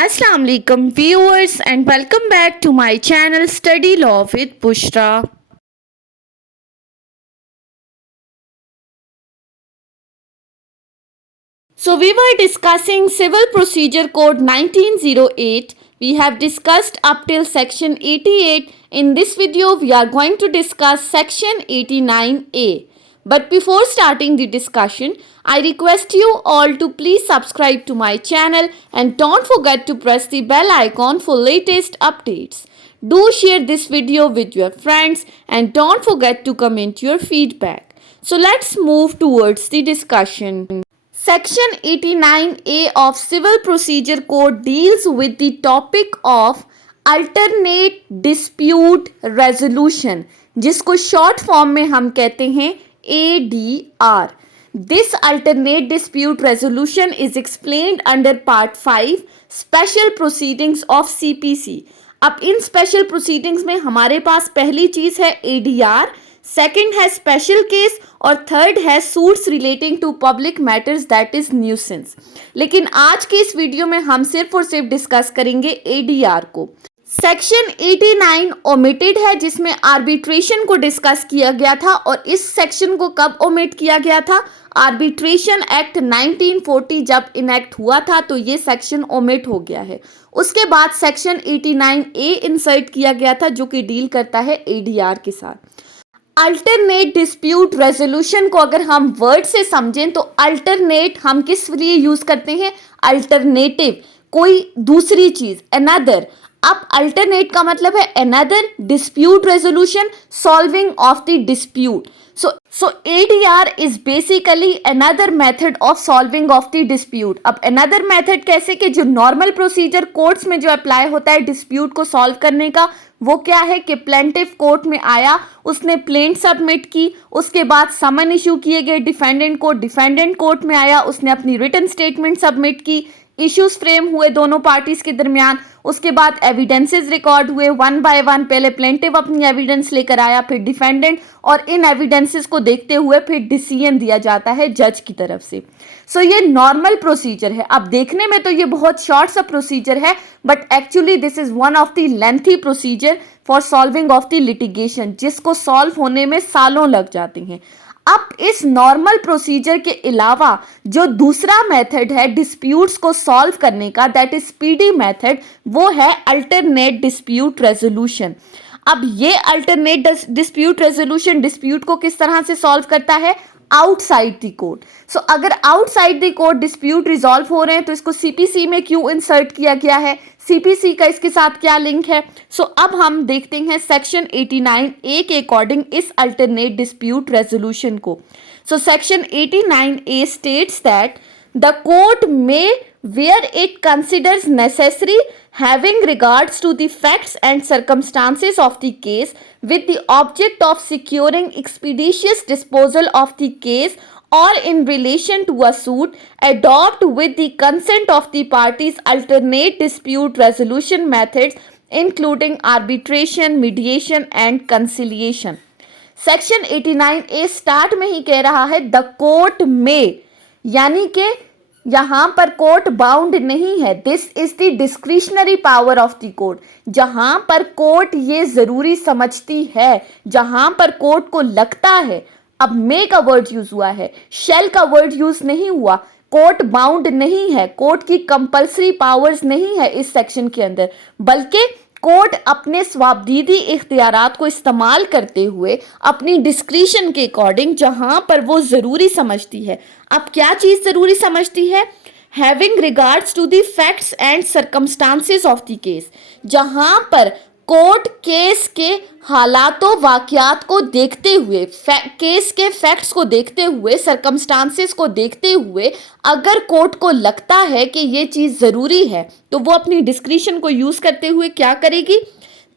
Assalamu alaikum viewers and welcome back to my channel Study Law with Bushra. So we were discussing Civil Procedure Code 1908. We have discussed up till section 88. In this video we are going to discuss section 89A. But before starting the discussion, I request you all to please subscribe to my channel and don't forget to press the bell icon for latest updates. Do share this video with your friends and don't forget to comment your feedback. So let's move towards the discussion. Section 89A of Civil Procedure Code deals with the topic of alternate dispute resolution, जिसको short form में हम कहते हैं ADR. This alternate dispute resolution is explained under Part 5 Special Proceedings of CPC. अब इन special proceedings में हमारे पास पहली चीज है ADR, सेकंड है स्पेशल केस और थर्ड है suits relating to public matters that is nuisance. लेकिन आज के इस वीडियो में हम सिर्फ और सिर्फ डिस्कस करेंगे ADR को. सेक्शन 89 ओमिटेड है जिसमें आर्बिट्रेशन को डिस्कस किया गया था और इस सेक्शन को कब ओमिट किया गया था? आर्बिट्रेशन एक्ट 1940 जब इनेक्ट हुआ था तो ये सेक्शन ओमिट हो गया है. उसके बाद सेक्शन 89A इंसर्ट किया गया था जो कि डील करता है ADR के साथ. अल्टरनेट डिस्प्यूट रेजोल्यूशन को अगर हम वर्ड से समझें तो अल्टरनेट हम किस लिए यूज करते हैं? अल्टरनेटिव, कोई दूसरी चीज, अनदर. अब अल्टरनेट का मतलब है another dispute resolution, solving of the dispute. So ADR is basically another method of solving of the dispute. अब another method कैसे कि जो नॉर्मल प्रोसीजर कोर्ट्स में जो अप्लाई होता है डिस्प्यूट को सॉल्व करने का, वो क्या है कि प्लेंटिफ कोर्ट में आया, उसने प्लेंट सबमिट की, उसके बाद समन इशू किए गए डिफेंडेंट को, डिफेंडेंट कोर्ट में आया, उसने अपनी रिटन स्टेटमेंट सबमिट की, इश्यूज फ्रेम हुए दोनों पार्टीज के दरमियान, उसके बाद एविडेंसेस रिकॉर्ड हुए वन बाय वन. पहले प्लेंटिव अपनी एविडेंस लेकर आया, फिर डिफेंडेंट, और इन एविडेंसेस को देखते हुए फिर डिसीजन दिया जाता है जज की तरफ से. सो ये नॉर्मल प्रोसीजर है. अब देखने में तो ये बहुत शॉर्ट सा प्रोसीजर है but actually this is one of the lengthy procedure for solving of the litigation, जिसको सॉल्व होने में सालों लग जाते हैं. अब इस नॉर्मल प्रोसीजर के अलावा जो दूसरा मेथड है डिस्प्यूट्स को सॉल्व करने का, दैट इज स्पीडी मेथड, वो है अल्टरनेट डिस्प्यूट रेजोल्यूशन. अब ये अल्टरनेट डिस्प्यूट रेजोल्यूशन डिस्प्यूट को किस तरह से सॉल्व करता है? Outside the court. सो अगर outside the court dispute resolve हो रहे हैं तो इसको CPC में क्यों इंसर्ट किया गया है? CPC का इसके साथ क्या लिंक है? सो अब हम देखते हैं सेक्शन 89A के अकॉर्डिंग इस अल्टरनेट डिस्प्यूट रेजोल्यूशन को. So section 89A states that the court may, where it considers necessary, having regards to the facts and circumstances of the case, with the object of securing expeditious disposal of the case or in relation to a suit, adopt with the consent of the parties alternate dispute resolution methods including arbitration, mediation and conciliation. Section 89A start में ही कह रहा है the court में, यानी कि यहां पर court bound नहीं है. This is the discretionary power of the court. जहां पर कोर्ट ये जरूरी समझती है, जहां पर कोर्ट को लगता है. अब मे का वर्ड यूज हुआ है, शेल का वर्ड यूज नहीं हुआ. कोर्ट बाउंड नहीं है, कोर्ट की कंपल्सरी पावर्स नहीं है इस सेक्शन के अंदर, बल्कि कोर्ट अपने स्वाबदीदी इख्तियारात को इस्तेमाल करते हुए अपनी डिस्क्रिशन के अकॉर्डिंग जहां पर वो ज़रूरी समझती है. अब क्या चीज़ ज़रूरी समझती है? Having regards to the facts and circumstances of the case. जहां पर कोर्ट केस के हालातों वाक़यात को देखते हुए, केस के फैक्ट्स को देखते हुए, सर्कमस्टांसेस को देखते हुए अगर कोर्ट को लगता है कि ये चीज़ ज़रूरी है तो वो अपनी डिस्क्रिशन को यूज़ करते हुए क्या करेगी?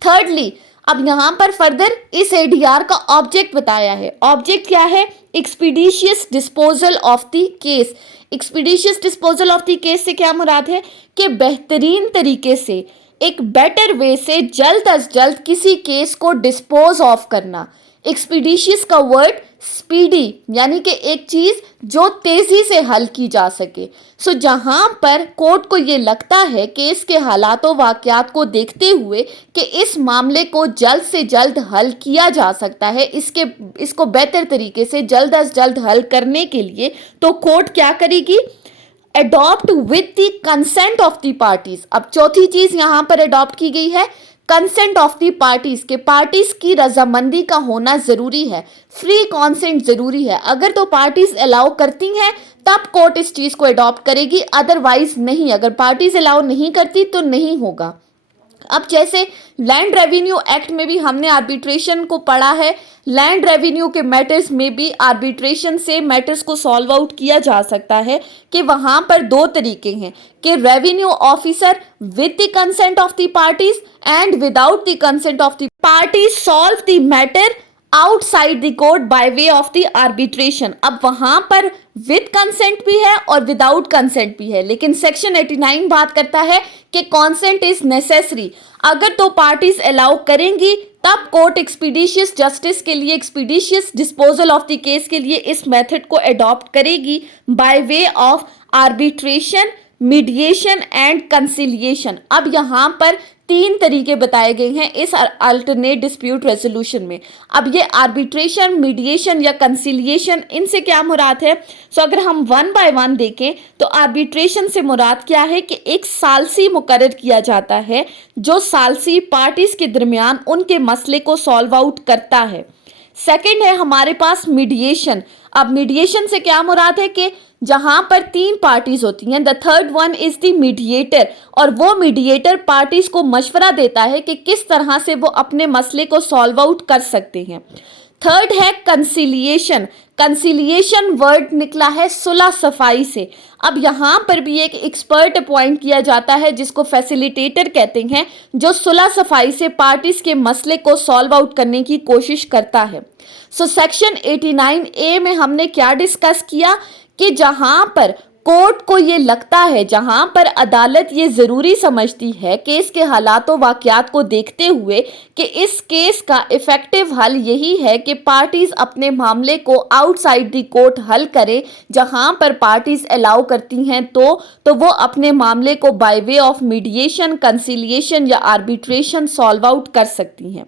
थर्डली, अब यहाँ पर फर्दर इस ADR का ऑब्जेक्ट बताया है. ऑब्जेक्ट क्या है? Expeditious disposal of the case. Expeditious disposal of the case से क्या मुराद है कि बेहतरीन तरीके से, एक बेटर वे से जल्द अज जल्द किसी केस को डिस्पोज ऑफ करना. एक्सपीडिशियस का वर्ड स्पीडी, यानी कि एक चीज जो तेजी से हल की जा सके। सो जहां पर कोर्ट को ये लगता है केस के हालातों वाकयात को देखते हुए कि इस मामले को जल्द से जल्द हल किया जा सकता है, इसको बेहतर तरीके से जल्द अज जल्द हल करने के लिए, तो कोर्ट क्या करेगी, adopt with the consent of the parties. अब चौथी चीज यहां पर अडॉप्ट की गई है, कंसेंट ऑफ द पार्टीज, के पार्टीज की रजामंदी का होना जरूरी है, फ्री कॉन्सेंट जरूरी है। अगर तो पार्टीज अलाउ करती हैं तब कोर्ट इस चीज को अडॉप्ट करेगी, अदरवाइज नहीं। अगर पार्टीज अलाउ नहीं करती तो नहीं होगा। अब जैसे लैंड रेवेन्यू एक्ट में भी हमने आर्बिट्रेशन को पढ़ा है, लैंड रेवेन्यू के मैटर्स में भी आर्बिट्रेशन से मैटर्स को सॉल्व आउट किया जा सकता है कि वहां पर दो तरीके हैं कि revenue officer with the consent of the parties and without the consent of the parties solve the matter outside the court by way of the arbitration. अब वहां पर विद कंसेंट भी है और विदाउट कंसेंट भी है, लेकिन सेक्शन 89 बात करता है कि कंसेंट इज नेसेसरी। अगर तो पार्टीज अलाउ करेंगी तब कोर्ट एक्सपीडिशियस जस्टिस के लिए, expeditious disposal of the case के लिए इस मेथड को अडॉप्ट करेगी by way of arbitration, mediation and conciliation. अब यहाँ पर तीन तरीके बताए गए हैं इस अल्टरनेट डिस्प्यूट रेजोल्यूशन में। अब ये आर्बिट्रेशन, मीडिएशन या कंसिलिएशन, इनसे क्या मुराद है? सो अगर हम वन बाय वन देखें तो आर्बिट्रेशन से मुराद क्या है कि एक सालसी मुकर्रर किया जाता है जो सालसी पार्टीज के दरमियान उनके मसले को सॉल्व आउट करता है। सेकंड है हमारे पास मीडिएशन। अब मीडिएशन से क्या मुराद है कि जहां पर तीन पार्टीज होती हैं, the third one is the mediator, और वो मीडिएटर पार्टीज को मशवरा देता है कि किस तरह से वो अपने मसले को सॉल्व आउट कर सकते हैं। थर्ड है कंसिलिएशन। कंसिलिएशन वर्ड निकला है सुलह सफाई से। अब यहाँ पर भी एक एक्सपर्ट अपॉइंट किया जाता है जिसको फैसिलिटेटर कहते हैं, जो सुलह सफाई से पार्टीज के मसले को सॉल्व आउट करने की कोशिश करता है। सो सेक्शन 89A में हमने क्या डिस्कस किया कि जहां पर कोर्ट को ये लगता है, जहां पर अदालत ये जरूरी समझती है केस के हालातों वाकयात को देखते हुए कि इस केस का इफेक्टिव हल यही है कि पार्टीज अपने मामले को आउटसाइड द कोर्ट हल करें। जहां पर पार्टीज अलाउ करती हैं तो वो अपने मामले को by way of mediation, conciliation या आर्बिट्रेशन सॉल्व आउट कर सकती हैं।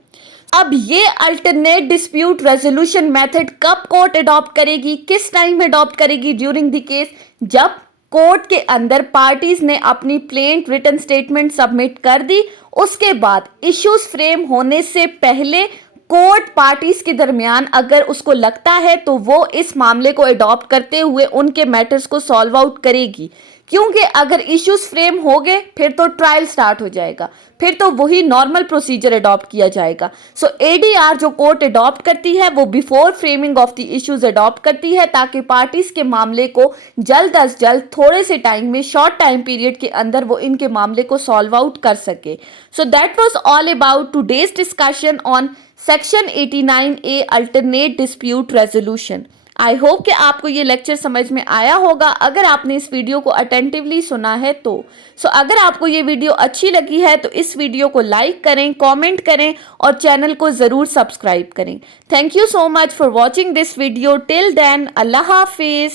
अब ये अल्टरनेट डिस्प्यूट रेजोल्यूशन मेथड कब कोर्ट अडॉप्ट करेगी, किस टाइम अडॉप्ट करेगी? ड्यूरिंग द केस, जब कोर्ट के अंदर पार्टीज ने अपनी प्लेन रिटन स्टेटमेंट सबमिट कर दी, उसके बाद इश्यूज फ्रेम होने से पहले कोर्ट पार्टीज के दरमियान अगर उसको लगता है तो वो इस मामले को अडॉप्ट करते हुए उनके मैटर्स को सॉल्व आउट करेगी। क्योंकि अगर इश्यूज फ्रेम हो गए फिर तो ट्रायल स्टार्ट हो जाएगा, फिर तो वही नॉर्मल प्रोसीजर अडॉप्ट किया जाएगा। सो एडीआर जो कोर्ट अडॉप्ट करती है वो before framing of the issues adopt करती है ताकि पार्टीज के मामले को जल्द अज जल्द थोड़े से टाइम में, शॉर्ट टाइम पीरियड के अंदर वो इनके मामले को सॉल्व आउट कर सके। So that was all about today's discussion on section 89A alternate dispute resolution. I hope कि आपको ये लेक्चर समझ में आया होगा अगर आपने इस वीडियो को अटेंटिवली सुना है तो। अगर आपको ये वीडियो अच्छी लगी है तो इस वीडियो को लाइक करें, कमेंट करें और चैनल को ज़रूर सब्सक्राइब करें। Thank you so much for watching this video. Till then, अल्लाह हाफिज़।